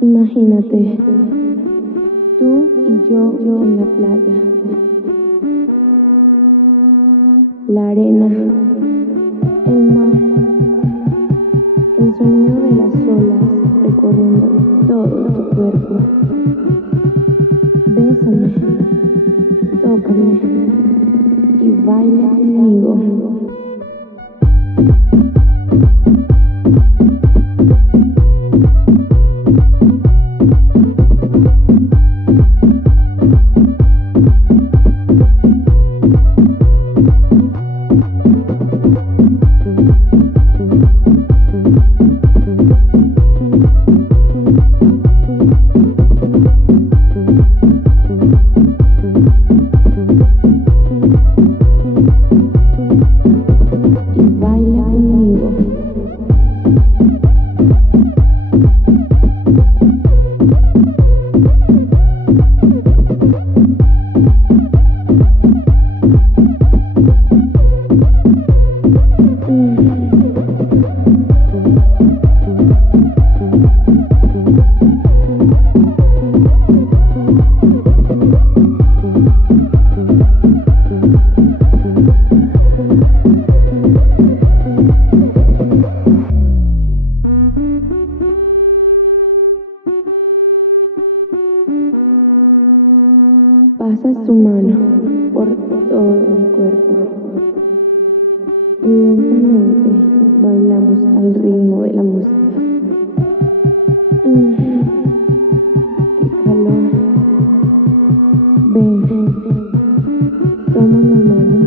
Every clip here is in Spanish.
Imagínate, tú y yo en la playa, la arena, el mar, el sonido de las olas recorriendo todo tu cuerpo. Bésame, tócame y baila conmigo. Pasas tu mano por todo mi cuerpo y lentamente bailamos al ritmo de la música. ¡Qué calor! Ven, toma mi mano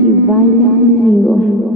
y baila conmigo.